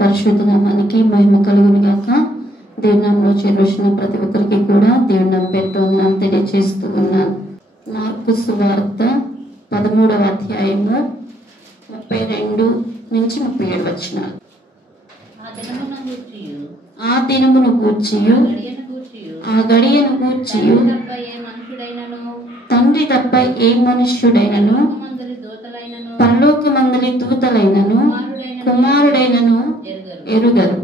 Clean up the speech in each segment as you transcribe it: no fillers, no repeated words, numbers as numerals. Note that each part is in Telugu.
పరిశుద్ధ నామానికి మహిమ కలుగును గాక. దేవుని నామములో చేరువచ్చిన ప్రతి ఒక్కరికి కూడా దేవుని నామం పేరిట వందనాలు తెలియజేస్తూ ఉన్నాను. మార్కు సువార్త 13వ అధ్యాయము 32 నుంచి 37 వచనాలు. ఆ దినమును గూర్చియు ఆ గడియను గూర్చియు తండ్రి తప్ప ఏ మనుష్యుడైనను పరలోకమందలి దూతలైనను కుమారుడైనను ఎరుగరు.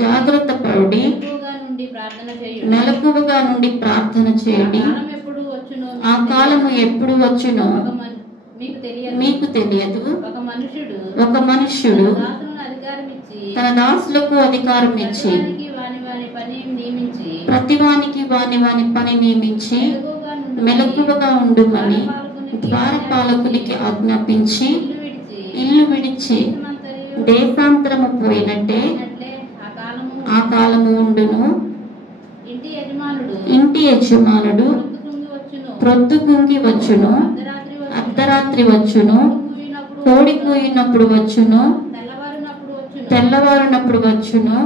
జాగ్రత్త పడి మెలకువగా నుండి ప్రార్థన చేయండి. ఆ కాలము ఎప్పుడు వచ్చునో మీకు తెలియదు. ఒక మనుష్యుడు తన దాసులకు అధికారం ఇచ్చి ప్రతివానికి వాని వాని పని నియమించి మెలకువగా ఉండుమని ద్వారపాలకునికి ఆజ్ఞాపించి ఇల్లు విడిచి దేశాంతరము పోయినట్టే ఆ కాలము ఉండును. ఇంటి యజమానుడు ప్రొద్దుగుంగి వచ్చును, అర్ధరాత్రి వచ్చును, కోడి కూయినప్పుడు వచ్చును, తెల్లవారినప్పుడు వచ్చును,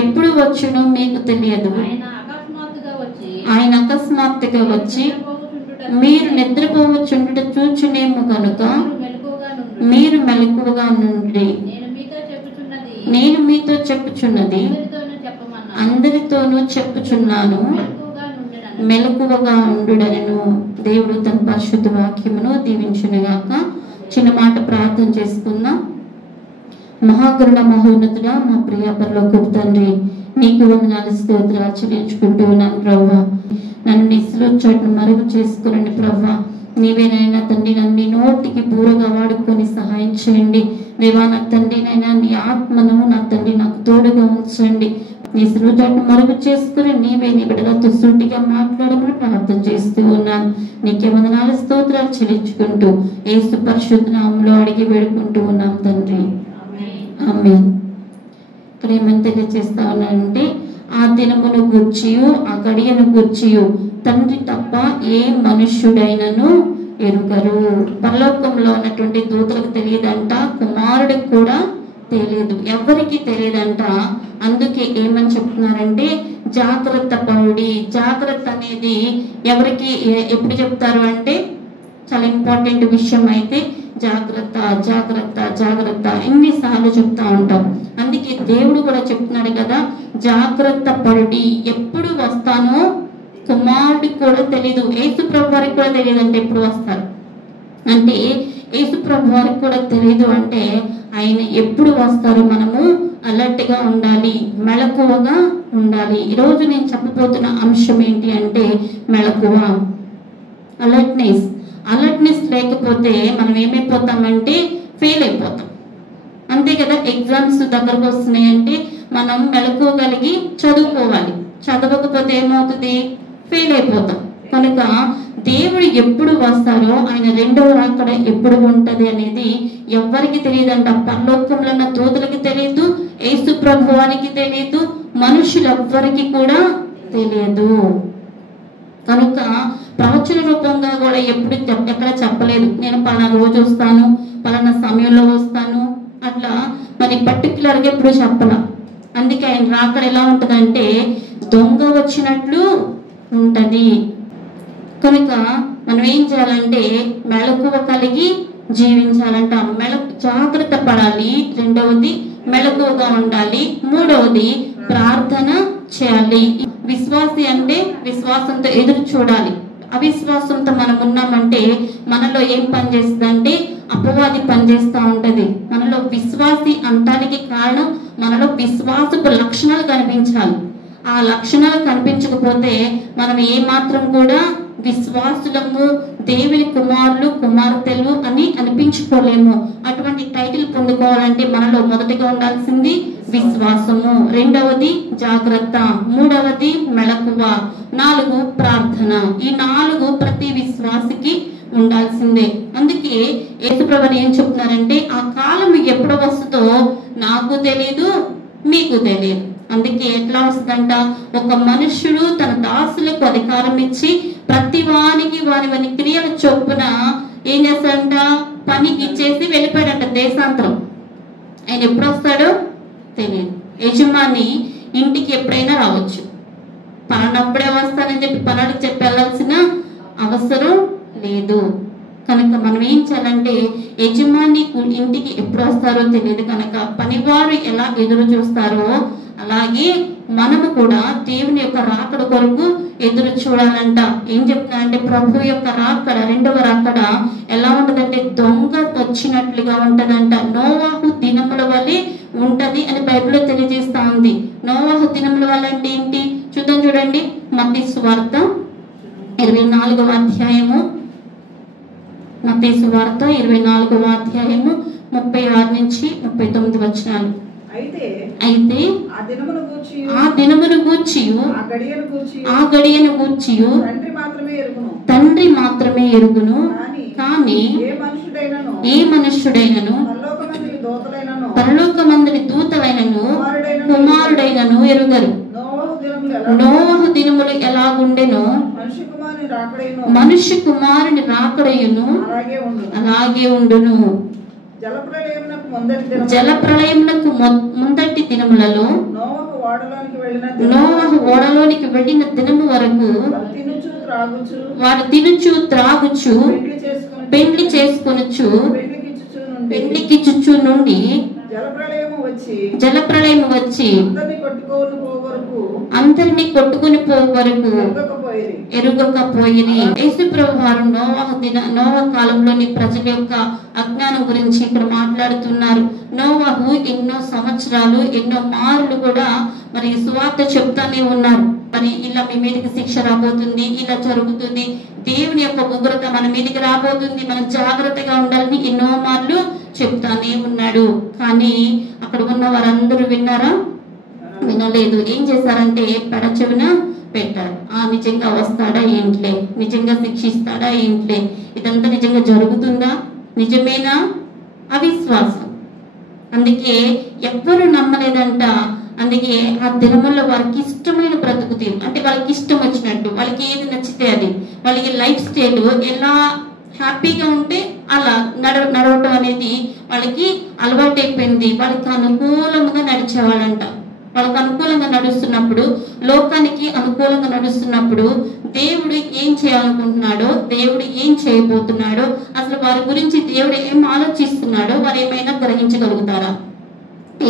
ఎప్పుడు వచ్చునో మీకు తెలియదు. ఆయన అకస్మాత్తుగా వచ్చి మీరు నిద్రపోవచ్చుండుట చూచునేమో కనుక మీరు మెలకువగా నుండి. నేను మీతో చెప్పుచున్నది అందరితోనూ చెప్పుచున్నాను, మెలకువగా ఉండుడనెను. దేవుడు తన పరిశుద్ధ వాక్యమును దీవించునుగాక. చిన్న మాట ప్రార్థన చేసుకుందాం. మహాగరుడ మహోన్నతుడా, మా ప్రియ పరలోకపు తండ్రి, నీకు వందనాలు స్తోత్రాలు చెల్లించుకుంటూ ఉన్నాను ప్రభువా. నన్ను నీ సిలువ చాటును మరుగు చేసుకునండి ప్రభువా. నీవేనైనా తండ్రి నన్ను నీ నోటికి బూరగా వాడుకొని సహాయం చేయండి దేవా. నా తండ్రినైనా నీ ఆత్మను నా తండ్రి నాకు తోడుగా ఉంచండి. నీ సిలువ చాటును మరుగు చేసుకుని నీవే నీ బిడ్డలతో సూటిగా మాట్లాడమని ప్రార్థన చేస్తూ ఉన్నాను. నీకే వందనాలు స్తోత్రాలు చెల్లించుకుంటూ యేసు పరిశుద్ధ నామములో అడిగి వేడుకుంటూ ఉన్నాం తండ్రి, ఆమేన్. ఇక్కడ ఏమని తెలియజేస్తా ఉన్నానంటే, ఆ దినమును గూర్చియు ఆ గడియను గూర్చియు తండ్రి తప్ప ఏ మనుష్యుడైనను ఎరుగరు. పరలోకంలో ఉన్నటువంటి దూతలకు తెలియదంట, కుమారుడికి కూడా తెలియదు, ఎవరికి తెలియదంట. అందుకే ఏమని చెప్తున్నారంటే జాగ్రత్త పడి. జాగ్రత్త అనేది ఎవరికి ఎప్పుడు చెప్తారు అంటే చాలా ఇంపార్టెంట్ విషయం. అయితే జాగ్రత్త జాగ్రత్త జాగ్రత్త ఎన్నిసార్లు చెప్తా ఉంటాం. అందుకే దేవుడు కూడా చెప్తున్నాడు కదా, జాగ్రత్త పడి. ఎప్పుడు వస్తానో కుమారుడికి కూడా తెలీదు. యేసు ప్రభు వారికి కూడా తెలియదు అంటే ఎప్పుడు వస్తారు అంటే యేసు ప్రభు వారికి కూడా తెలియదు అంటే ఆయన ఎప్పుడు వస్తారో మనము అలర్ట్ గా ఉండాలి, మెలకువగా ఉండాలి. ఈరోజు నేను చెప్పబోతున్న అంశం ఏంటి అంటే మెలకువ, అలర్ట్నెస్. అలర్ట్నెస్ లేకపోతే మనం ఏమైపోతామంటే ఫెయిల్ అయిపోతాం, అంతే కదా. ఎగ్జామ్స్ దగ్గరకు వస్తున్నాయంటే మనం మెలకువగలిగి చదువుకోవాలి. చదవకపోతే ఏమవుతుంది? ఫెయిల్ అయిపోతాం. కనుక దేవుడు ఎప్పుడు వస్తారో, ఆయన రెండవ రాకడ ఎప్పుడు ఉంటది అనేది ఎవ్వరికి తెలియదంట. పరలోకంలో ఉన్న దూతలకి తెలియదు, యేసు ప్రభు వారికి తెలియదు, మనుషులెవ్వరికి కూడా తెలియదు. కనుక ప్రవచన రూపంగా కూడా ఎప్పుడు ఎక్కడ చెప్పలేదు, నేను పలానా రోజు వస్తాను, పలానా సమయంలో వస్తాను, అట్లా మరి పర్టికులర్గా ఎప్పుడు చెప్పాల. అందుకే ఆయన రాకడ ఎలా ఉంటదంటే దొంగ వచ్చినట్లు ఉంటది. కనుక మనం ఏం చేయాలంటే మెలకువ కలిగి జీవించాలంట. జాగ్రత్త పడాలి. రెండవది మెలకువగా ఉండాలి. మూడవది ప్రార్థన చేయాలి. విశ్వాసి అంటే విశ్వాసంతో ఎదురు చూడాలి. అవిశ్వాసంతో మనం ఉన్నామంటే మనలో ఏం పని చేస్తుందంటే అపవాది పనిచేస్తూ ఉంటది. మనలో విశ్వాసి అనటానికి కారణం మనలో విశ్వాసపు లక్షణాలు కనిపించాలి. ఆ లక్షణాలు కనిపించకపోతే మనం ఏ మాత్రం కూడా విశ్వాసులము, దేవుని కుమారులు కుమార్తెలు అని అనిపించుకోలేము. అటువంటి టైటిల్ పొందుకోవాలంటే మనలో మొదటిగా ఉండాల్సింది విశ్వాసము, రెండవది జాగ్రత్త, మూడవది మెలకువ, 4 ప్రార్థన. ఈ 4 ప్రతి విశ్వాసికి ఉండాల్సిందే. అందుకే యేసుప్రభు ఏం చెప్తున్నారంటే ఆ కాలం ఎప్పుడు వస్తుందో నాకు తెలియదు, మీకు తెలియదు. అందుకే ఎట్లా వస్తుందంట, ఒక మనుష్యుడు తన దాసులకు అధికారం ఇచ్చి ప్రతి వానికి వాని క్రియల చొప్పున ఏం చేస్తాడంట, పనికి ఇచ్చేసి వెళ్ళిపోయాడంట దేశాంతరం. ఆయన ఎప్పుడు వస్తాడో తెలియదు. యజమాని ఇంటికి ఎప్పుడైనా రావచ్చు. పలానప్పుడే వస్తానని చెప్పి పలానికి చెప్పి వెళ్ళాల్సిన అవసరం లేదు. కనుక మనం ఏం చేయాలంటే యజమాని ఇంటికి ఎప్పుడు వస్తారో తెలియదు కనుక పనివారు ఎలా ఎదురు చూస్తారో అలాగే మనము కూడా దేవుని యొక్క రాకడ కొరకు ఎదురు చూడాలంట. ఏం చెప్తున్నారంటే ప్రభు యొక్క రాకడ, రెండవ రాకడ ఎలా ఉంటదంటే దొంగ వచ్చినట్లుగా ఉంటదంట. నోవాహు దినముల వలె ఉంటది అని బైబిల్లో తెలియజేస్తా ఉంది. నోవాహు దినముల వల్ల అంటే ఏంటి చూద్దాం. చూడండి మత్తయి సువార్త 24వ అధ్యాయము, మత్తయి సువార్త 24వ అధ్యాయము 36 నుంచి 39 వచనాలు. అయితే ఆ దినమును గూర్చి ఆ గడియను గూర్చి తండ్రి మాత్రమే ఎరుగును, కానీ ఏ మనుష్యుడైనను పరలోకమందలి దూతలైనను కుమారుడైనను ఎరుగరు. నోవహు దినములు ఎలాగుండెనో మనుష్య కుమారుని రాకడయును అలాగే ఉండును. జలప్రళయమునకు ముందటి దినములలో నోవహు ఓడలోనికి వెళ్ళిన దినము వరకు వారు తినుచు త్రాగుచు పెండ్లి చేసుకొనుచు పెండ్లికిచ్చుచు నుండి జలప్రళయము వచ్చి అందరినీ కొట్టుకుని పోవు వరకు ఎరుగకపోయిరి. యేసు ప్రభువు వారు నోవహు కాలంలోని ప్రజల యొక్క అజ్ఞానం గురించి ఇక్కడ మాట్లాడుతున్నారు. నోవహు ఎన్నో సంవత్సరాలు ఎన్నో మార్లు కూడా మరి సువార్త చెప్తానే ఉన్నారు. మరి ఇలా మీ మీదకి శిక్ష రాబోతుంది, ఇలా జరుగుతుంది, దేవుని యొక్క ఉగ్రత మన మీదకి రాబోతుంది, మనం జాగ్రత్తగా ఉండాలని ఎన్నో మార్లు చెప్తానే ఉన్నాడు. కానీ అక్కడ ఉన్న వారందరూ విన్నారా? వినలేదు. ఏం చేశారంటే పెడచెవిన పెట్టారు. నిజంగా వస్తాడా ఏంట్లే, నిజంగా శిక్షిస్తాడా ఏంట్లే, ఇదంతా నిజంగా జరుగుతుందా, నిజమేనా? అవిశ్వాసం. అందుకే ఎవ్వరు నమ్మలేదంట. అందుకే ఆ దినముల్లో వారికి ఇష్టమైన బ్రతుకు తీరు, అంటే వాళ్ళకి ఇష్టం వచ్చినట్టు, వాళ్ళకి ఏది నచ్చితే అది, వాళ్ళకి లైఫ్ స్టైల్ ఎలా హ్యాపీగా ఉంటే అలా నడవటం అనేది వాళ్ళకి అలవాటైపోయింది. వాళ్ళకి అనుకూలంగా నడిచేవాళ్ళంట. వాళ్ళకి అనుకూలంగా నడుస్తున్నప్పుడు, లోకానికి అనుకూలంగా నడుస్తున్నప్పుడు దేవుడు ఏం చేయాలనుకుంటున్నాడో, దేవుడు ఏం చేయబోతున్నాడో, అసలు వారి గురించి దేవుడు ఏం ఆలోచిస్తున్నాడో వారు ఏమైనా గ్రహించగలుగుతారా?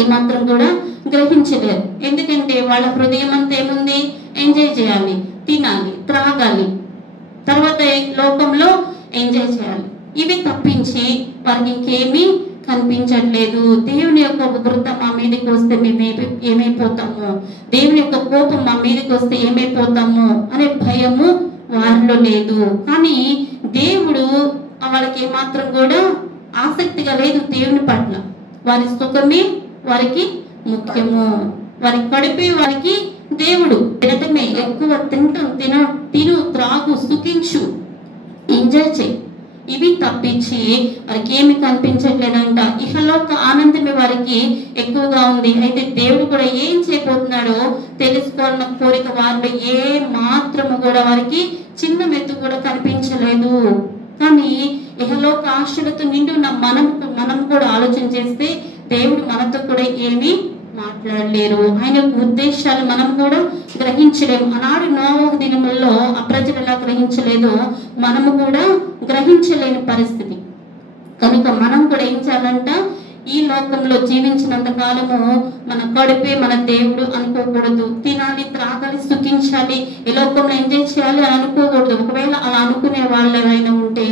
ఏమాత్రం కూడా గ్రహించలేరు. ఎందుకంటే వాళ్ళ హృదయం అంతా ఏముంది? ఎంజాయ్ చేయాలి, తినాలి, త్రాగాలి, తర్వాత లోకంలో ఎంజాయ్ చేయాలి. ఇవి తప్పించి వారికి ఇంకేమీ కనిపించట్లేదు. దేవుని యొక్క ఉగ్రత మా మీదకి వస్తే మేము ఏమైపోతాము, దేవుని యొక్క కోపం మా మీదకి వస్తే ఏమైపోతాము అనే భయము వారిలో లేదు. కానీ దేవుడు వాళ్ళకి ఏమాత్రం కూడా ఆసక్తిగా లేదు దేవుని పట్ల. వారి సుఖమే వారికి ముఖ్యము, వారి కడిపే వారికి దేవుడు. తినటమే ఎక్కువ, తిను త్రాగు, సుఖించు, ఎంజాయ్ చేయి, ఇవి తప్పించి వారికి ఏమి కనిపించట్లేదంట. ఇహలోక ఆనందమే వారికి ఎక్కువగా ఉంది. అయితే దేవుడు కూడా ఏం చేయబోతున్నాడో తెలుసుకోవాలన్న కోరిక వారిలో ఏ మాత్రము కూడా వారికి చిన్న మెత్తు కూడా కనిపించలేదు. కానీ ఇహలోక ఆశలతో నిండి ఉన్న మనం కూడా ఆలోచన చేస్తే దేవుడు మనతో కూడా ఏమీ మాట్లాడలేరు. ఆయన ఉద్దేశాలు మనం కూడా గ్రహించలేము. ఆనాడు నోవహు దినముల్లో ఆ ప్రజలు ఎలా గ్రహించలేదో మనము కూడా గ్రహించలేని పరిస్థితి. కనుక మనం కూడా ఏం చేయాలంట? ఈ లోకంలో జీవించినంత కాలము మన కడుపే మన దేవుడు అనుకోకూడదు. తినాలి, త్రాగాలి, సుఖించాలి, ఈ లోకంలో ఎంజాయ్ చేయాలి అని అనుకోకూడదు. ఒకవేళ అలా అనుకునే వాళ్ళు ఎవరైనా ఉంటే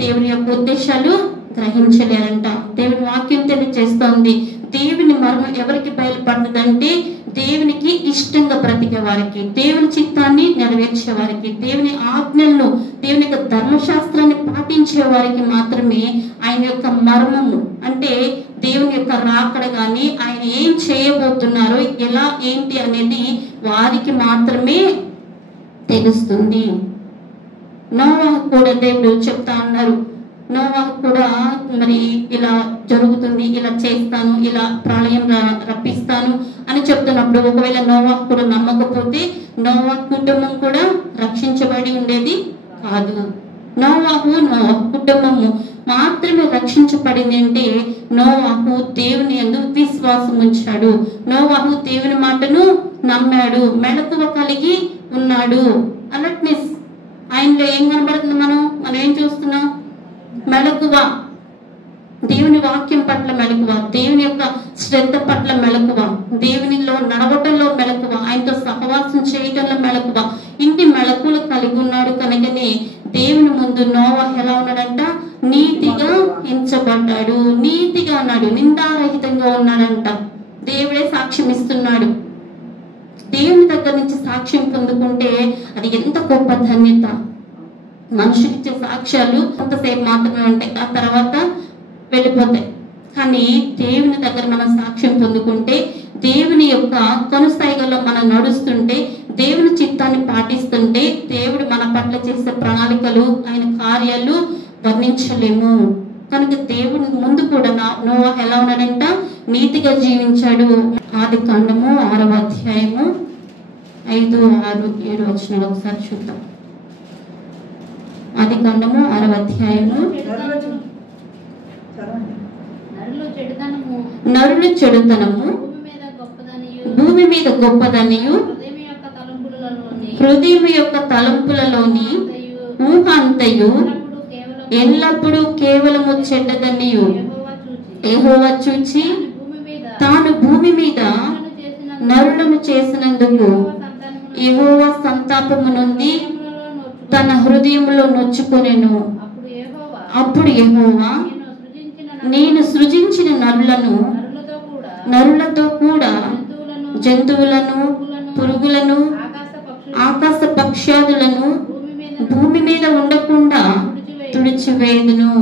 దేవుని యొక్క ఉద్దేశాలు గ్రహించలేరంట. దేవుని వాక్యం తెలియజేస్తోంది. దేవుని మర్మం ఎవరికి బయలుపడుతుందంటే దేవునికి ఇష్టంగా బ్రతికే వారికి, దేవుని చిత్తాన్ని నెరవేర్చే వారికి, దేవుని ఆజ్ఞలను, దేవుని యొక్క ధర్మశాస్త్రాన్ని పాటించే వారికి మాత్రమే ఆయన యొక్క మర్మము, అంటే దేవుని యొక్క రాకడ కానీ ఆయన ఏం చేయబోతున్నారో, ఎలా ఏంటి అనేది వారికి మాత్రమే తెలుస్తుంది. నోవాహు కూడా దేవుడు చెప్తా అన్నారు. నోవాహు కూడా మరి ఇలా జరుగుతుంది, ఇలా చేస్తాను, ఇలా ప్రళయం రప్పిస్తాను అని చెప్తున్నప్పుడు ఒకవేళ నోవాహు కూడా నమ్మకపోతే నోవాహు కుటుంబం కూడా రక్షించబడి ఉండేది కాదు. నోవాహు కుటుంబము మాత్రమే రక్షించబడింది అంటే నోవాహు దేవుని యందు విశ్వాసం ఉంచాడు, నోవాహు దేవుని మాటను నమ్మాడు, మెలకువ కలిగి ఉన్నాడు. అలర్ట్నెస్ ఆయనలో ఏం కనబడుతుంది? మనం ఏం చూస్తున్నాం? మెలకువ, దేవుని వాక్యం పట్ల మెలకువ, దేవుని యొక్క శ్రద్ధ పట్ల మెలకువ, దేవునిలో నడవటంలో మెలకువ, ఆయనతో సహవాసం చేయటంలో మెలకువ. ఇన్ని మెలకువలు కలిగి ఉన్నాడు కనుకనే దేవుని ముందు నోవాహు ఎలా ఉన్నాడంట? నీతిగా ఎంచబడ్డాడు, నీతిగా ఉన్నాడు, నిందారహితంగా ఉన్నాడంట. దేవుడే సాక్ష్యం ఇస్తున్నాడు. దేవుని దగ్గర నుంచి సాక్ష్యం పొందుకుంటే అది ఎంత గొప్ప ధన్యత. మనుషులిచ్చే సాక్ష్యాలు కొంతసేపు మాత్రమే ఉంటాయి, ఆ తర్వాత వెళ్ళిపోతాయి. కానీ దేవుని దగ్గర మనం సాక్ష్యం పొందుకుంటే, దేవుని యొక్క కొనసాగలో మనం నడుస్తుంటే, దేవుని చిత్తాన్ని పాటిస్తుంటే, దేవుడు మన పట్ల చేసే ప్రణాళికలు, ఆయన కార్యాలు వర్ణించలేము. కనుక దేవుని ముందు కూడా నోవాహు ఎలా ఉన్నాడంట? నీతిగా జీవించాడు. ఆదికాండము 6వ అధ్యాయము 5, 6, 7 వచనాలు ఒకసారి చూద్దాం. ఆదికాండము 6వ అధ్యాయము. నరుల చెడుతనము భూమి మీద గొప్పదనియు హృదయం యొక్క తలంపులలోని ఊహ అంతయు ఎల్లప్పుడూ కేవలము చెడ్డదనియు యెహోవా చూచి తాను భూమి మీద నరులను చేసినందుకు యెహోవా సంతాపము నుండి తన హృదయములో నొచ్చుకొనెను. అప్పుడు యెహోవా నేను సృజించిన నరులతో కూడా జంతువులను, పురుగులను, ఆకాశ పక్షాదులను భూమి మీద ఉండకుండా తుడిచివేయుదును.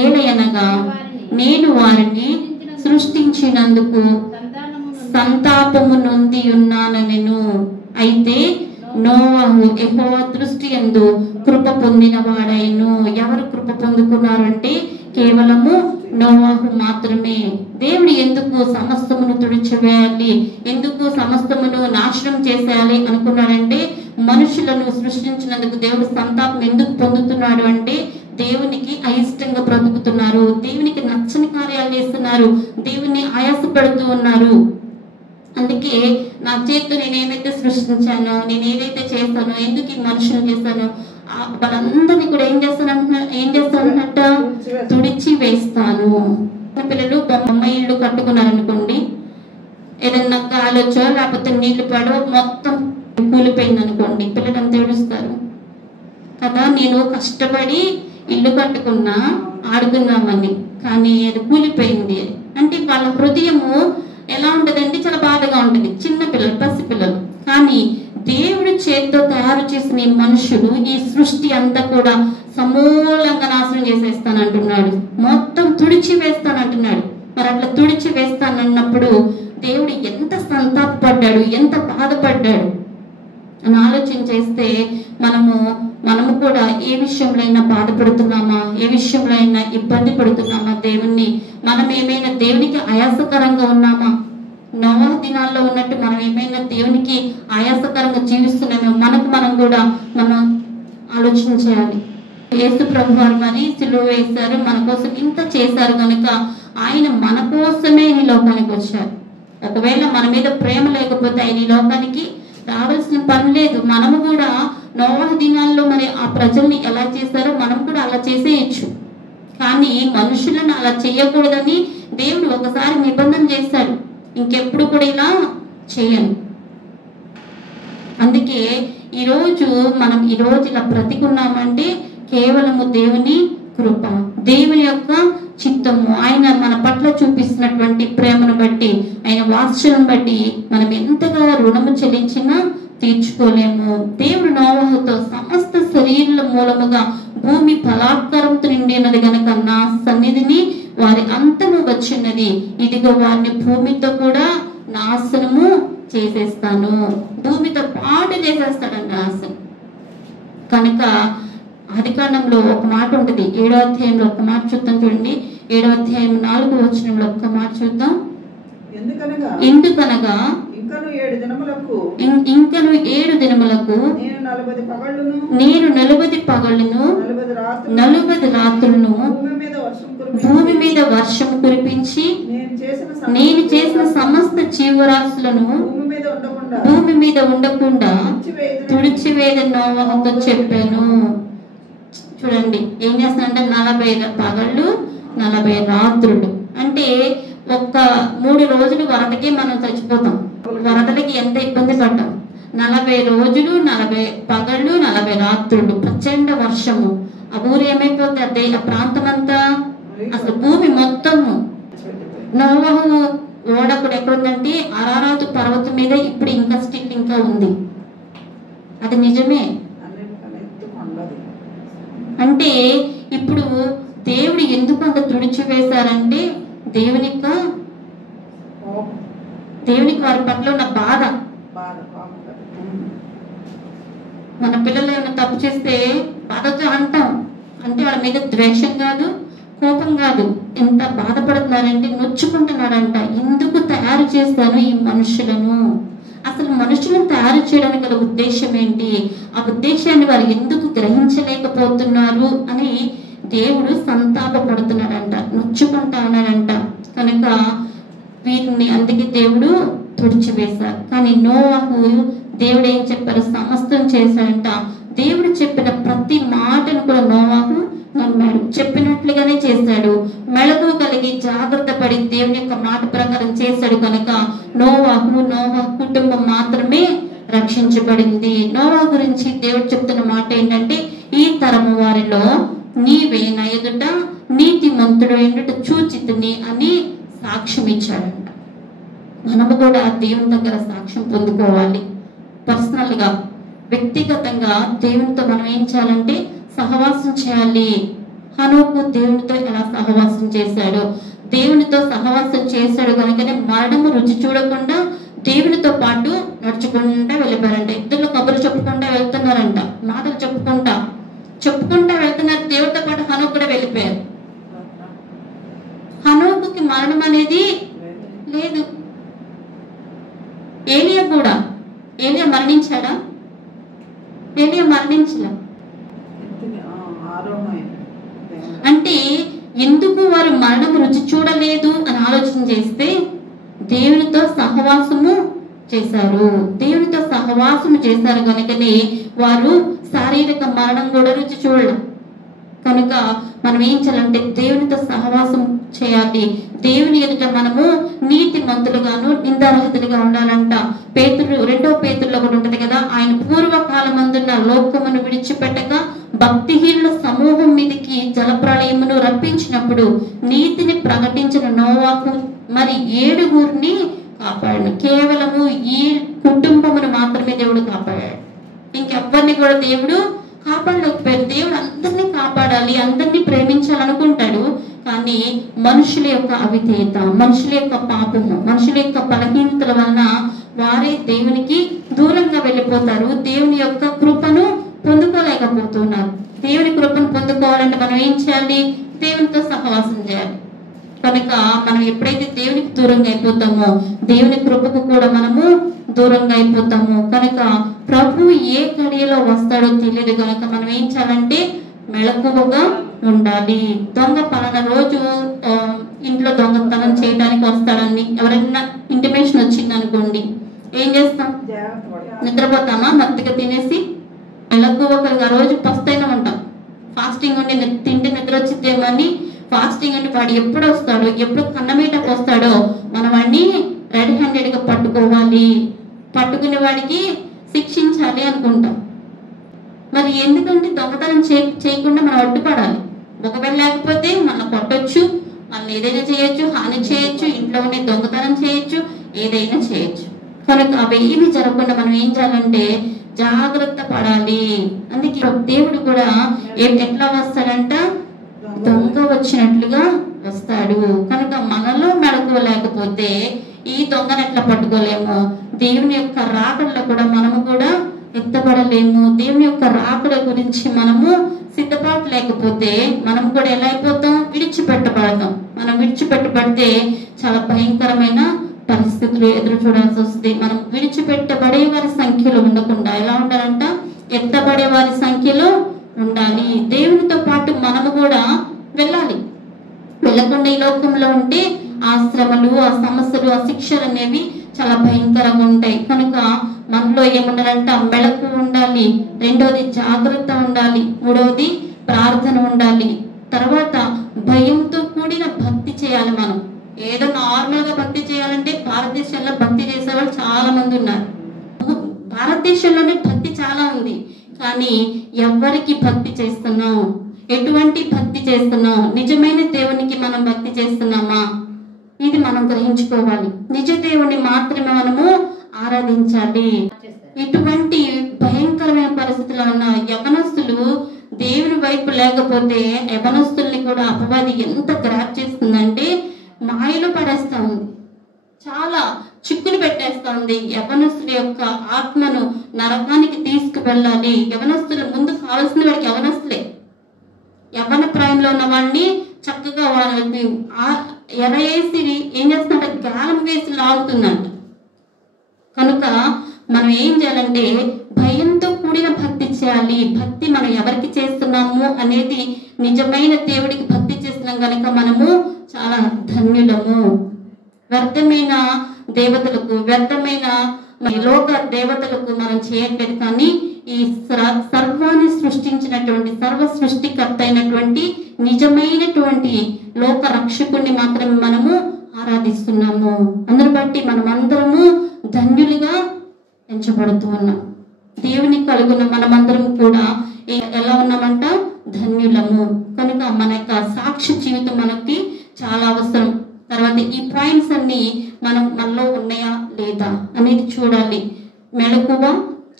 ఏలయనగా నేను వారిని సృష్టించినందుకు సంతాపము నొంది ఉన్నానెను. అయితే నోవాహు యెహోవా దృష్టి యందు కృప పొందిన వాడైను. ఎవరు కృప పొందుకున్నారంటే కేవలము నోవాహు మాత్రమే. దేవుడు ఎందుకు సమస్తమును తుడిచివేయాలి, ఎందుకు సమస్తమును నాశనం చేసేయాలి అనుకున్నాడంటే, మనుషులను సృష్టించినందుకు దేవుడు సంతాపం ఎందుకు పొందుతున్నాడు అంటే, దేవునికి అయిష్టంగా బ్రతుకుతున్నారు, దేవునికి నచ్చని కార్యాలు చేస్తున్నారు, దేవుని ఆయాసపడుతూ ఉన్నారు. అందుకే నా చేతితో నేను ఏమైతే సృష్టించానో, నేను ఏదైతే చేస్తానో, ఎందుకు ఈ మనుషులు చేస్తానో వాళ్ళందరినీ కూడా ఏం చేస్తానట? తుడిచి వేస్తాను. పిల్లలు బొమ్మ ఇల్లు కట్టుకున్నారనుకోండి, ఏదన్నా గాలొచ్చో లేకపోతే నీళ్లు పడో మొత్తం కూలిపోయింది అనుకోండి, పిల్లలు అంతా ఏడుస్తారు కదా. నేను కష్టపడి ఇల్లు కట్టుకున్నా ఆడుకుందామని, కానీ అది కూలిపోయింది అంటే వాళ్ళ హృదయము ఎలా ఉంటదంటే చాలా బాధగా ఉంటుంది. చిన్న పిల్లలు, పసిపిల్లలు. కానీ దేవుడి చేతితో తయారు చేసిన ఈ మనుషుడు, ఈ సృష్టి అంతా కూడా సమూలంగా నాశనం చేసేస్తానంటున్నాడు, మొత్తం తుడిచి వేస్తానంటున్నాడు. మరి అట్లా తుడిచి వేస్తానన్నప్పుడు దేవుడు ఎంత సంతాపపడ్డాడు, ఎంత బాధపడ్డాడు అని ఆలోచన చేస్తే మనము కూడా ఏ విషయంలో అయినా బాధపడుతున్నామా, ఏ విషయంలో అయినా ఇబ్బంది పడుతున్నామా దేవుణ్ణి? మనం ఏమైనా దేవునికి ఆయాసకరంగా ఉన్నామా? నోవాహు దినాల్లో ఉన్నట్టు మనం ఏమైనా దేవునికి ఆయాసకరంగా జీవిస్తున్నామో మనం కూడా ఆలోచన చేయాలి. యేసు ప్రభు వారు మరి సిలువ వేశారు, మన కోసం ఇంత చేశారు కనుక ఆయన మన కోసమే ఈ లోకానికి వచ్చారు. ఒకవేళ మన మీద ప్రేమ లేకపోతే ఆయన ఈ లోకానికి రావాల్సిన పని లేదు. మనము కూడా నోవాహు దినాల్లో మరి ఆ ప్రజల్ని ఎలా చేశారో మనం కూడా అలా చేసేయచ్చు. కానీ మనుషులను అలా చేయకూడదని దేవుడు ఒకసారి నిబంధన చేశాడు, ఇంకెప్పుడు కూడా ఇలా చేయను. అందుకే ఈరోజు ఇలా బ్రతికున్నామంటే కేవలము దేవుని కృప, దేవుని యొక్క చిత్తము, ఆయన మన పట్ల చూపిస్తున్నటువంటి ప్రేమను బట్టి, ఆయన వాత్సల్యం బట్టి మనం ఎంతగా రుణము చెల్లించినా తీర్చుకోలేము. దేవుడు నోవాహుతో సమస్త శరీరుల మూలముగా భూమి బలాత్కారంతో నిండి ఉన్నది గనక నా సన్నిధిని వారి అంతము వచ్చినది, ఇదిగో వారిని భూమితో కూడా నాశనము చేసేస్తాను, భూమితో పాటు చేసేస్తాడని నాశనం. కనుక ఆదికాండంలో ఒక మాట ఉంటుంది, 7వ అధ్యాయంలో ఒక మాట చూద్దాం. చూడండి, 7వ అధ్యాయం 4వ వచనంలో ఒక మాట చూద్దాం. ఎందుకనగా ఇంకను 7 దినములకు నేను 40 పగళ్ళును 40 రాత్రులను భూమి మీద వర్షం కురిపించి నేను చేసిన సమస్త జీవరాశులను భూమి మీద ఉండకుండా తుడిచివేయని నోవహుతో చెప్పాను. చూడండి ఏం చేస్తానంటే 40 పగళ్ళు 40 రాత్రులు అంటే ఒక్క 3 రోజులు వరదకి మనం చచ్చిపోతాం. వరదలకి ఎంత ఇబ్బంది పడ్డాం. 40 రోజులు 40 పగళ్ళు 40 రాత్రులు ప్రచండ వర్షము. ఆ ఊరు ఏమైపోతుంది, అదే ఆ ప్రాంతం అంతా అసలు భూమి మొత్తము. నోవహు ఓడ కూడా ఎక్కడుందంటే అరారాతు పర్వతం మీద ఇప్పుడు ఇంకా స్టిల్ ఇంకా ఉంది. అది నిజమే. అంటే ఇప్పుడు దేవుడు ఎందుకు అంత తుడిచివేశారంటే దేవునికి వారి పట్ల ఉన్న బాధ. మన పిల్లలు ఏమైనా తప్పు చేస్తే బాధతో అంటాం, అంటే వాళ్ళ మీద ద్వేషం కాదు కోపం కాదు, ఎంత బాధపడుతున్నారంటే నొచ్చుకుంటున్నారంట. ఎందుకు తయారు చేస్తాను ఈ మనుషులను, అసలు మనుషులను తయారు చేయడానికి గల ఉద్దేశం ఏంటి, ఆ ఉద్దేశాన్ని వారు ఎందుకు గ్రహించలేకపోతున్నారు అని దేవుడు సంతాపపడుతున్నాడంట, నొచ్చుకుంటా ఉన్నాడంట. కనుక వీరిని అందుకే దేవుడు తుడిచివేశారు. కానీ నోవహు దేవుడు ఏం చెప్పారు, సమస్తం చేశాడంట. దేవుడు చెప్పిన ప్రతి మాటను కూడా నోవహు నమ్మాడు, చెప్పినట్లుగానే చేశాడు. మెళకువ కలిగి జాగ్రత్త పడి దేవుని యొక్క మాట ప్రకారం చేశాడు. కనుక నోవహు కుటుంబం మాత్రమే రక్షించబడింది. నోవహు గురించి దేవుడు చెప్తున్న మాట ఏంటంటే, ఈ తరము వారిలో నీవే నా ఎదుట నీతిమంతుడు ఏంటంటే చూచితిని అని సాక్ష్యం ఇచ్చాడంట. మనము కూడా దేవుని దగ్గర సాక్ష్యం పొందుకోవాలి. పర్సనల్ గా వ్యక్తిగతంగా దేవునితో మనం ఏం చేయాలంటే సహవాసం చేయాలి. హనోకు దేవునితో ఎలా సహవాసం చేశాడు, దేవునితో సహవాసం చేశాడు కనుకనే మరణము రుచి చూడకుండా దేవునితో పాటు నడుచుకుంటా వెళ్ళిపోయారంట. ఇద్దరు కబుర్లు చెప్పుకుంటా వెళ్తున్నారంట, మాటలు చెప్పుకుంటా వెళ్తున్నారు. దేవుడితో పాటు హనోకు కూడా వెళ్ళిపోయారు. హనోకుకి మరణం అనేది లేదు. ఏలియా మరణించాడా? ఏలియా మరణించలే. అంటే ఎందుకు వారు మరణం రుచి చూడలేదు అని ఆలోచన చేస్తే దేవునితో సహవాసము చేశారు. దేవునితో సహవాసము చేశారు కనుకనే వారు శారీరక మరణం కూడా రుచి చూడలేదు. కనుక మనం ఏం చేయాలంటే దేవునితో సహవాసం చేయాలి. దేవుని ఎదుట మనము నీతి మంతులుగాను నిందారహితులుగా ఉండాలంట. పేతురు 2వ పేతురులో కూడా ఉంటది కదా, ఆయన పూర్వకాలమందున్న లోకమును విడిచిపెట్టక భక్తిహీనుల సమూహం మీదకి జలప్రళయమును రప్పించినప్పుడు నీతిని ప్రకటించిన నోవహు మరి 7 కాపాడాడు. కేవలము ఈ కుటుంబమును మాత్రమే దేవుడు కాపాడాడు, ఇంకెవ్వరిని కూడా దేవుడు కాపాడలేకపోయారు. దేవుడు అందరినీ కాపాడాలి, అందరినీ ప్రేమించాలనుకుంటాడు. కానీ మనుషుల యొక్క అవిధేయత, మనుషుల యొక్క పాపము, మనుషుల యొక్క బలహీనతల వలన వారే దేవునికి దూరంగా వెళ్ళిపోతారు. దేవుని యొక్క కృపను పొందుకోలేకపోతున్నారు. దేవుని కృపను పొందుకోవాలంటే మనం ఏం చేయాలి? దేవునితో సహవాసం చేయాలి. కనుక మనం ఎప్పుడైతే దేవునికి దూరంగా అయిపోతామో దేవుని కృపకు కూడా మనము దూరంగా అయిపోతాము. కనుక ప్రభువు ఏ గడియలో వస్తాడో తెలియదు కనుక మనం ఏం చేయాలంటే మెళకువగా ఉండాలి. దొంగ పలానా రోజు ఇంట్లో దొంగతనం చేయడానికి వస్తాడని ఎవరైనా ఇంటిమేషన్ వచ్చింది అనుకోండి, ఏం చేస్తాం? నిద్రపోతామా? మత్తుగా తినేసి మెళకువగా రోజు పస్తైనా ఉంటాం. ఫాస్టింగ్ ఉండి తింటే నిద్ర వచ్చిద్దేమో అని ఫాస్టింగ్ ఉండి వాడు ఎప్పుడు వస్తాడో, ఎప్పుడు కన్నమీటకు వస్తాడో మనం అన్ని రెడీ హ్యాండెడ్ గా పట్టుకోవాలి, పట్టుకునే వాడికి శిక్షించాలి అనుకుంటాం. మరి ఎందుకంటే దొంగతనం చేయకుండా మనం అడ్డుపడాలి. ఒకవేళ లేకపోతే మనం కొట్టొచ్చు, మనం ఏదైనా చేయొచ్చు, హాని చేయొచ్చు, ఇంట్లో ఉండే దొంగతనం చేయొచ్చు, ఏదైనా చేయొచ్చు. కనుక అవి ఏమి జరగకుండా మనం ఏం చేయాలంటే జాగ్రత్త పడాలి. అందుకే దేవుడు కూడా ఎట్లా వస్తాడంట? దొంగ వచ్చినట్లుగా వస్తాడు. కనుక మనలో మెళకువ లేకపోతే ఈ దొంగను ఎట్లా పట్టుకోలేము? దేవుని యొక్క రాకడలో కూడా మనము కూడా ఎత్తపడలేము. దేవుని యొక్క రాకడ గురించి మనము సిద్ధపాటు లేకపోతే మనం కూడా ఎలా అయిపోతాం? విడిచిపెట్టబడతాం. మనం విడిచిపెట్టబడితే చాలా భయంకరమైన పరిస్థితులు ఎదురు చూడాల్సి వస్తుంది. మనం విడిచిపెట్టబడే వారి సంఖ్యలో ఉండకుండా ఎలా ఉండాలంట? ఎత్తబడే వారి సంఖ్యలో ఉండాలి. దేవునితో పాటు మనము కూడా వెళ్ళాలి. వెళ్ళకుండా ఈ లోకంలో ఉంటే ఆ శ్రమలు, ఆ సమస్యలు, ఆ శిక్షలు అనేవి చాలా భయంకరంగా ఉంటాయి. కనుక మనలో ఏముండాలంటే మెళకు ఉండాలి, రెండవది జాగ్రత్త ఉండాలి, మూడవది ప్రార్థన ఉండాలి, తర్వాత భయంతో కూడిన భక్తి చేయాలి. మనం ఏదో నార్మల్ గా భక్తి చేయాలంటే భారతదేశంలో భక్తి చేసేవాళ్ళు చాలా మంది ఉన్నారు. భారతదేశంలోనే భక్తి చాలా ఉంది, కానీ ఎవరికి భక్తి చేస్తున్నాం? ఎటువంటి భక్తి చేస్తున్నాం? నిజమైన దేవునికి మనం భక్తి చేస్తున్నామా? ఇది మనం గ్రహించుకోవాలి. నిజ దేవుని మాత్రమే మనము ఆరాధించాలి. ఇటువంటి భయంకరమైన పరిస్థితుల్లో ఉన్న యవనస్తులు దేవుని వైపు లేకపోతే యవనస్తుల్ని కూడా అపవాది ఎంత గ్రాప్ చేస్తుందంటే మాయలో పడేస్తా ఉంది, చాలా చిక్కులు పెట్టేస్తా ఉంది. యవనస్తుల యొక్క ఆత్మను నరకానికి తీసుకువెళ్ళాలి. యవనస్తులు ముందు కావాల్సిన వాడికి యవనస్తులే. యవ్వన ప్రాయంలో ఉన్న వాడిని చక్కగా వాళ్ళని ఎరవేసి ఏం చేస్తున్నట్టు గాలం వేసి లాగుతుందంట. కనుక మనం ఏం చేయాలంటే భయంతో కూడిన భక్తి చేయాలి. భక్తి మనం ఎవరికి చేస్తున్నాము అనేది నిజమైన దేవుడికి భక్తి చేస్తున్నాం కనుక మనము చాలా ధన్యులము. వ్యర్థమైన దేవతలకు, వ్యర్థమైన లోక దేవతలకు మనం చేయట్లేదు, కానీ ఈ సర్వాన్ని సృష్టించినటువంటి సర్వ సృష్టికర్త అయినటువంటి నిజమైనటువంటి లోక రక్షకుడిని మాత్రమే మనము ఆరాధిస్తున్నాము. అందును బట్టి మనం అందరము ధన్యులుగా ఎంచబడుతూ ఉన్నాం. దేవుని కలుగున్న మనమందరం కూడా ఎలా ఉన్నామంట? ధన్యులము. కనుక మన యొక్క సాక్షి జీవితం మనకి చాలా అవసరం. తర్వాత ఈ పాయింట్స్ అన్ని మనలో ఉన్నాయా లేదా అనేది చూడాలి. మెలకువ,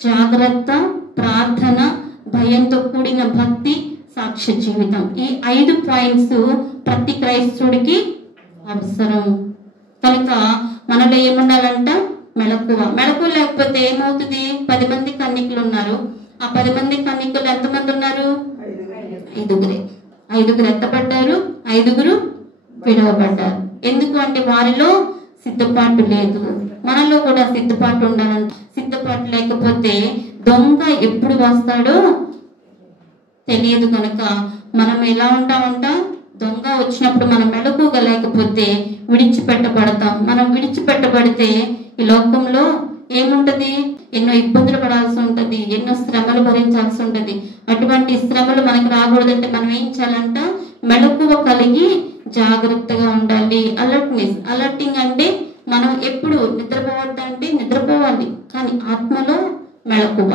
జాగ్రత్త, ప్రార్థన, భయంతో కూడిన భక్తి, సాక్ష్య జీవితం. ఈ 5 పాయింట్స్ ప్రతి క్రైస్తవుడికి అవసరం. కనుక మనలో ఏముండాలంట? మెలకువ. మెలకువ లేకపోతే ఏమవుతుంది? 10 మంది కన్నికలు ఉన్నారు. ఆ 10 మంది కన్నికలు ఎంతమంది ఉన్నారు? 5గురే. 5గురు ఎత్తపడ్డారు, 5గురు విడవబడ్డారు. ఎందుకు అంటే వారిలో సిద్ధపాటు లేదు. మనలో కూడా సిద్ధపాటు ఉండాలంట. సిద్ధపాటు లేకపోతే దొంగ ఎప్పుడు వస్తాడో తెలియదు. కనుక మనం ఎలా ఉంటామంట? దొంగ వచ్చినప్పుడు మనం మెలకుగా లేకపోతే విడిచిపెట్టబడతాం. మనం విడిచిపెట్టబడితే ఈ లోకంలో ఏముంటది? ఎన్నో ఇబ్బందులు పడాల్సి ఉంటది, ఎన్నో శ్రమలు భరించాల్సి ఉంటది. అటువంటి శ్రమలు మనకు రాకూడదంటే మనం ఏం చేయాలంట? మెలకువ కలిగి జాగ్రత్తగా ఉండాలి. అలర్టింగ్ అంటే మనం ఎప్పుడు నిద్రపోవద్దంటే నిద్రపోవాలి, కానీ ఆత్మలో మెలకువ.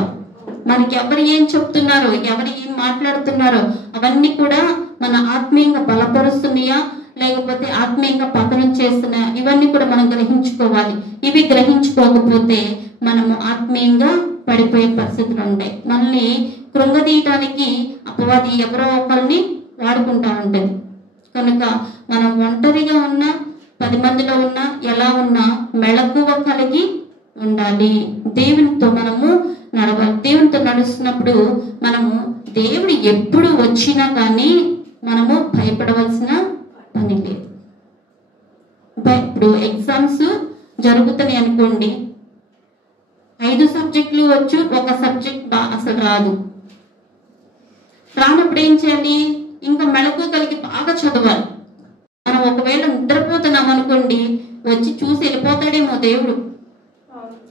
మనకి ఎవరు ఏం చెప్తున్నారో, ఎవరు ఏం మాట్లాడుతున్నారో అవన్నీ కూడా మన ఆత్మీయంగా బలపరుస్తున్నాయా లేకపోతే ఆత్మీయంగా పతనం చేస్తున్నాయా, ఇవన్నీ కూడా మనం గ్రహించుకోవాలి. ఇవి గ్రహించుకోకపోతే మనము ఆత్మీయంగా పడిపోయే పరిస్థితులు ఉంటాయి. మనల్ని కృంగదీయటానికి అపవాది ఎవరో ఒకరిని వాడుకుంటా ఉంటది. కనుక మనం ఒంటరిగా ఉన్నా 10 మందిలో ఉన్నా ఎలా ఉన్నా మెలకువ కలిగి ఉండాలి. దేవునితో మనము నడవాలి. దేవునితో నడుస్తున్నప్పుడు మనము దేవుడు ఎప్పుడు వచ్చినా కానీ మనము భయపడవలసిన పని లేదు. ఇప్పుడు ఎగ్జామ్స్ జరుగుతున్నాయి అనుకోండి, 5 సబ్జెక్టులు వచ్చు, ఒక సబ్జెక్ట్ అసలు రాదు. రానప్పుడు ఏం చేయాలి? ఇంకా మెలకువ కలిగి బాగా చదవాలి. మనం ఒకవేళ నిద్రపోతున్నాం అనుకోండి, వచ్చి చూసి వెళ్ళిపోతాడేమో దేవుడు,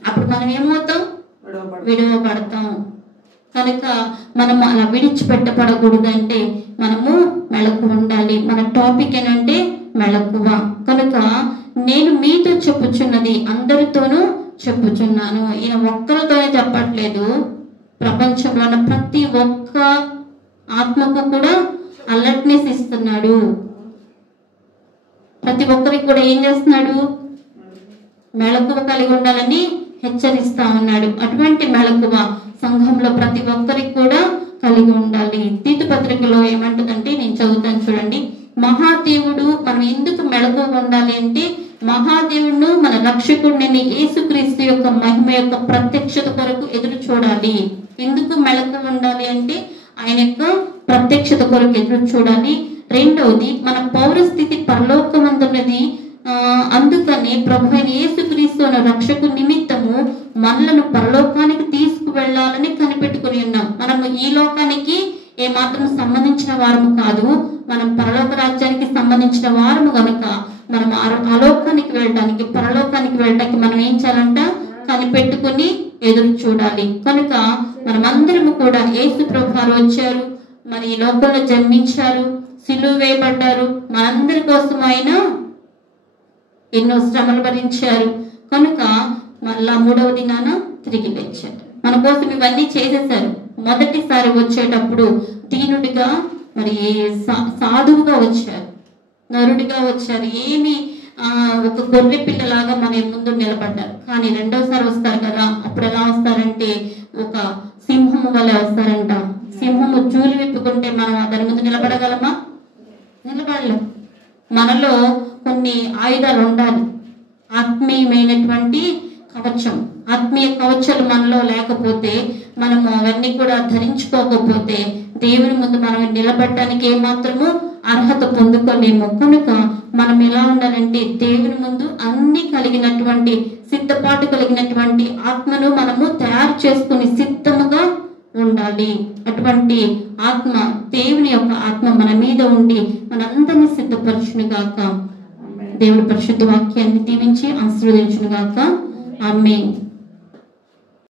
అప్పుడు మనం ఏమవుతాం? విడవబడతాం. కనుక మనం అలా విడిచిపెట్టబడకూడదంటే మనము మెలకువ ఉండాలి. మన టాపిక్ ఏంటంటే మెలకువ. కనుక నేను మీతో చెప్పుచున్నది అందరితోనూ చెప్పుచున్నాను. ఈయన ఒక్కరితోనే చెప్పట్లేదు, ప్రపంచంలో ఉన్న ప్రతి ఒక్క ఆత్మకు కూడా అలర్ట్నెస్ ఇస్తున్నాడు. ప్రతి ఒక్కరికి కూడా ఏం చేస్తున్నాడు? మెలకువ కలిగి ఉండాలని హెచ్చరిస్తా ఉన్నాడు. అటువంటి మెలకువ సంఘంలో ప్రతి ఒక్కరికి కూడా కలిగి ఉండాలి. తీతు పత్రికలో ఏమంటుందంటే, నేను చదువుతాను చూడండి. మహాదేవుడు మనం ఎందుకు మెలకువ ఉండాలి అంటే, మహాదేవుడు మన రక్షకుడిని యేసుక్రీస్తు యొక్క మహిమ యొక్క ప్రత్యక్షత కొరకు ఎదురు చూడాలి. ఎందుకు మెలకువ ఉండాలి అంటే ఆయన యొక్క ప్రత్యక్షత కొరకు ఎదురు చూడాలి. రెండవది మన పౌరస్థితి పరలోకమందున్నది. అందుకని ప్రభు అయిన యేసుక్రీస్తు అనే రక్షకు నిమిత్తము మనలను పరలోకానికి తీసుకువెళ్ళాలని కనిపెట్టుకుని ఉన్నాం. మనము ఈ లోకానికి మాత్రం సంబంధించిన వారము కాదు, మనం పరలోక రాజ్యానికి సంబంధించిన వారము గనుక మనం అలోకానికి వెళ్ళడానికి, పరలోకానికి వెళ్ళడానికి మనం ఏం చేయాలంట? కనిపెట్టుకుని ఎదురు చూడాలి. కనుక మనమందరము కూడా యేసు ప్రభువారు వచ్చారు, మరి ఈ లోకంలో జన్మించారు, సిలువ వేయబడ్డారు, మనందరి కోసం ఆయన ఎన్నో శ్రమలు భరించారు. కనుక మళ్ళా 3వ దినాన తిరిగి లేచారు. మన కోసం ఇవన్నీ చేసేసారు. మొదటిసారి వచ్చేటప్పుడు దీనుడిగా, మరి సాధువుగా వచ్చారు, నరుడిగా వచ్చారు. ఏమి ఒక గొర్రె పిల్లలాగా మన ముందు నిలబడ్డారు. కానీ రెండోసారి వస్తారు కదా, అప్పుడు ఎలా వస్తారంటే ఒక సింహము వల్ల వస్తారంట. సింహము చూలు విప్పుకుంటే మనం దాని ముందు నిలబడగలమా? నిలబడలేం. మనలో కొన్ని ఆయుధాలు ఉండాలి. ఆత్మీయమైనటువంటి కవచం, ఆత్మీయ కవచాలు మనలో లేకపోతే, మనము అవన్నీ కూడా ధరించుకోకపోతే దేవుని ముందు మనం నిలబడటానికి ఏమాత్రము అర్హత పొందుకోలేము. కనుక మనం ఎలా ఉండాలంటే దేవుని ముందు అన్ని కలిగినటువంటి, సిద్ధపాటు కలిగినటువంటి ఆత్మను మనము తయారు చేసుకుని సిద్ధముగా ఉండాలి. అటువంటి ఆత్మ, దేవుని యొక్క ఆత్మ మన మీద ఉండి మనందరినీ సిద్ధపరచును గాక. దేవుడి పరిశుద్ధ వాక్యాన్ని దీవించి ఆశీర్వదించును గాక. ఆమేన్.